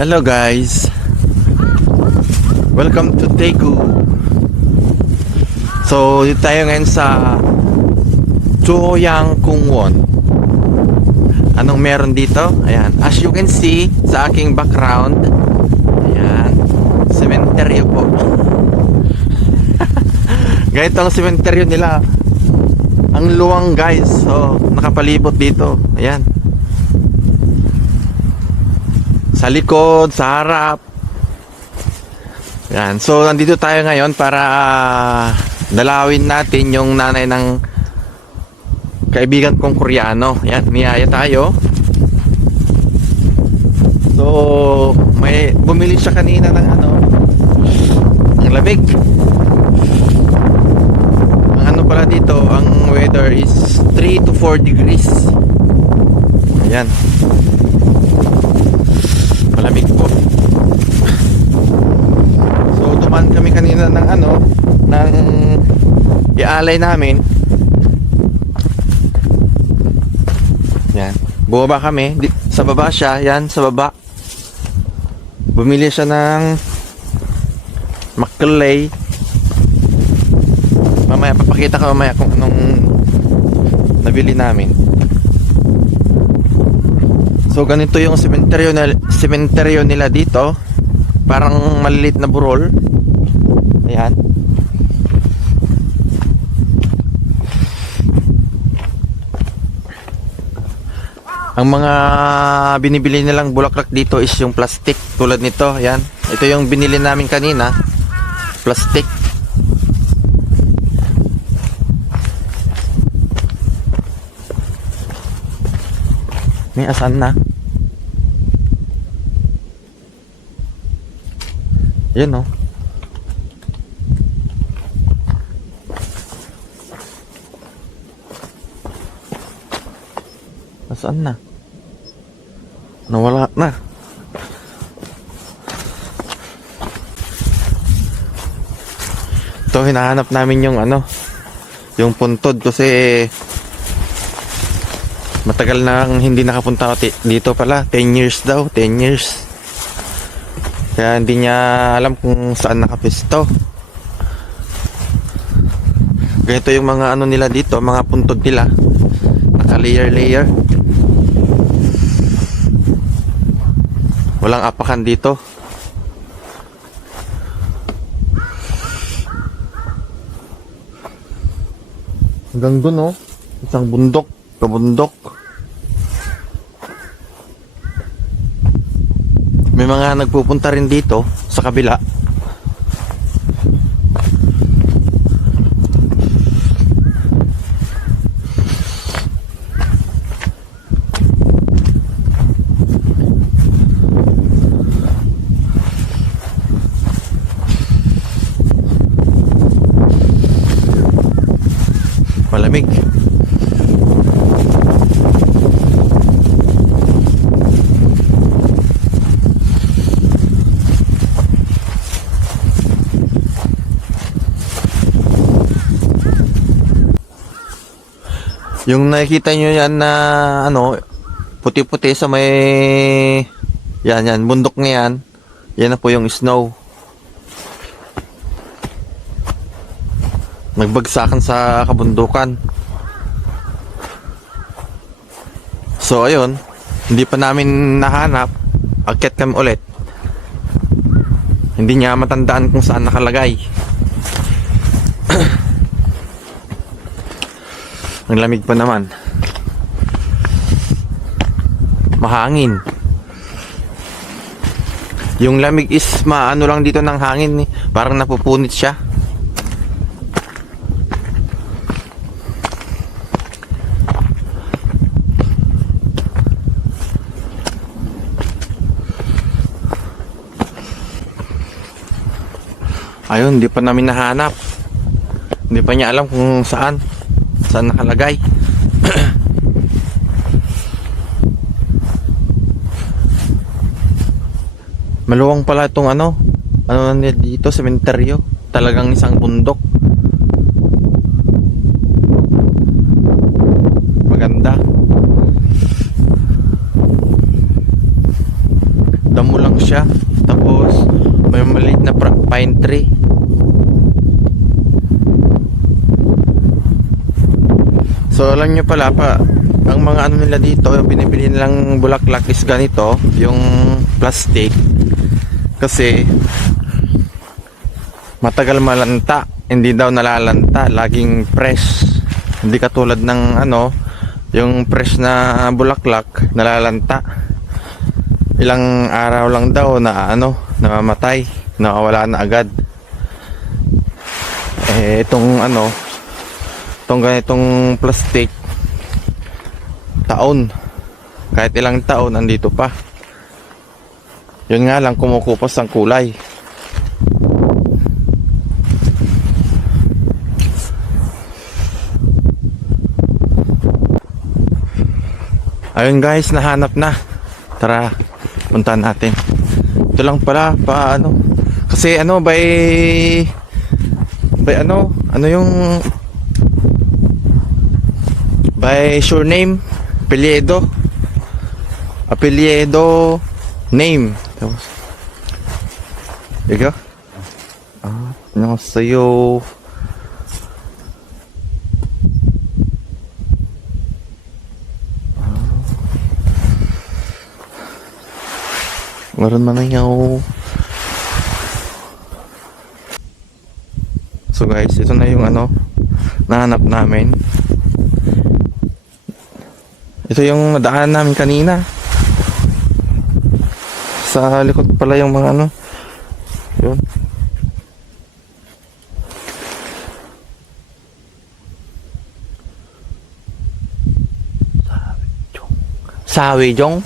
Hello guys, welcome to Daegu. So dito tayo ngayon sa Joyang Kungwon. Anong meron dito? Ayan, as you can see sa aking background, ayan, sementeryo po. Ganito ang sementeryo nila. Ang luwang guys. So nakapalibot dito. Ayan, sa likod, sa harap. Yan. So nandito tayo ngayon para dalawin natin yung nanay ng kaibigan kong Koreano. Yan, niyaya tayo. So may bumili siya kanina ng ng lamig. Ang ano pala dito, ang weather is 3 to 4 degrees. Ayan, malamig po. So dumaan kami kanina ng ng ialay namin. Yan, bumaba kami sa baba siya. Yan, sa baba bumili siya ng makulay. Mamaya papakita ko mamaya kung anong nabili namin. So ganito yung sementeryo nila dito. Parang malilit na burol. Ayan. Ang mga binibili nilang bulaklak dito is yung plastic. Tulad nito, ayan. Ito yung binili namin kanina. Plastic. May asan na. Yan o. Asan na? Nawala na. Ito, hinahanap namin yung yung puntod kasi matagal nang hindi nakapunta dito pala. 10 years daw, 10 years. Kaya hindi niya alam kung saan nakapisto. Ganito yung mga nila dito, mga puntod nila. Naka-layer. Walang apakan dito. Hanggang dun isang bundok, kabundok. May mga nagpupunta rin dito sa kabila. Malamig. Yung nakikita nyo yan na puti-puti sa may yan bundok na yan na po yung snow. Nagbagsakan sa kabundukan. So ayun, hindi pa namin nahanap. Akyat kami ulit. Hindi niya matandaan kung saan nakalagay. Ang lamig pa naman. Mahangin. Yung lamig is maano lang dito ng hangin. Parang napupunit siya. Ayun, hindi pa namin nahanap. Hindi pa niya alam kung saan nakalagay. Maluwang pala itong dito, sementeryo. Talagang isang bundok. Maganda. Damo lang siya. pine tree. So alam nyo pala ang mga ano nila dito, yung binibili nilang bulaklak is ganito, yung plastic, kasi matagal malanta, hindi daw nalalanta, laging fresh, hindi katulad ng ano, yung fresh na bulaklak nalalanta, ilang araw lang daw na ano, namamatay, nakawala na agad. Itong ano, itong ganitong plastic, taon, kahit ilang taon andito pa. Yun nga lang, kumukupos ang kulay. Ayun guys, nahanap na. Tara, puntahan natin. Ito lang pala, paano, kasi ano, by ano yung by surname, apelyido name. Tapos ikaw, 안녕하세요. Meron man yaw. So guys, ito na yung ano, nahanap namin. Ito yung nadaanan namin kanina. Sa likod pala yung mga ano. Yun. Sawi-jong.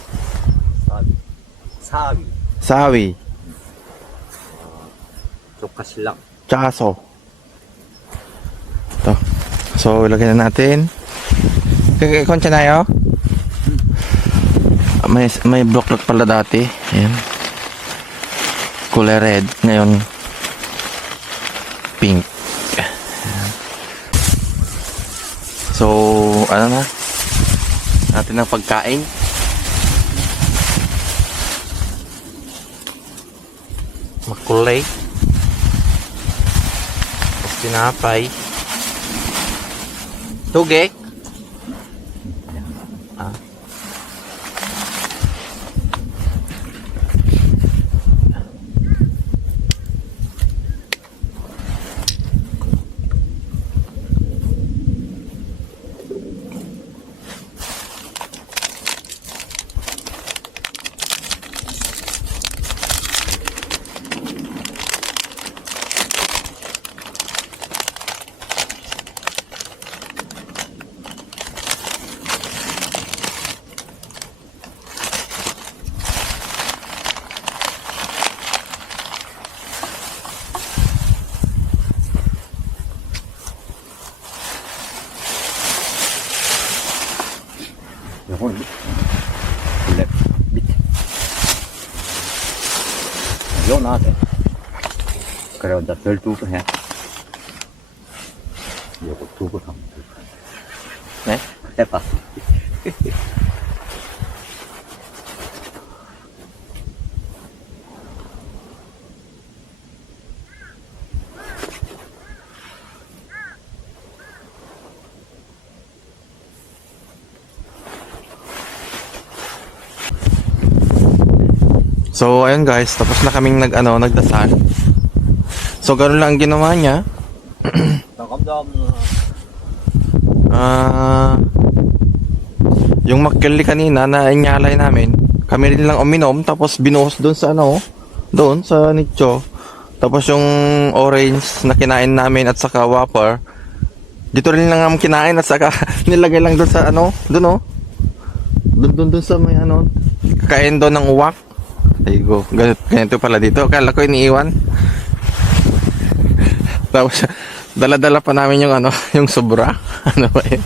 Sawi. Kasilak. Tsaso. Ito. So, ilagay na natin. Koncha na yun. May bulaklak pala dati. Ayan. Kulay red. Ngayon, pink. Ayan. So, ano na? Natin ang pagkain. Makulay. Tapos tinapay. Tugek. Jawohl. Left bit. Jo, nada. Karo da tel tu है. ये को tu को हम. Ne? है पास. So ayun guys, tapos na kaming nagdasal. So ganoon lang ang ginawa niya. Yung makili kanina na inyalay namin, kami rin lang uminom, tapos binuhos doon sa doon sa nicho. Tapos yung orange na kinain namin at saka whopper, dito rin lang namin kinain at saka nilagay lang doon sa doon doon sa may kakain doon ng uwak. Aygo, ganito pala dito. Akala ko iniiwan. Tapos dala-dala pa namin yung yung sobra. Ano ba yun?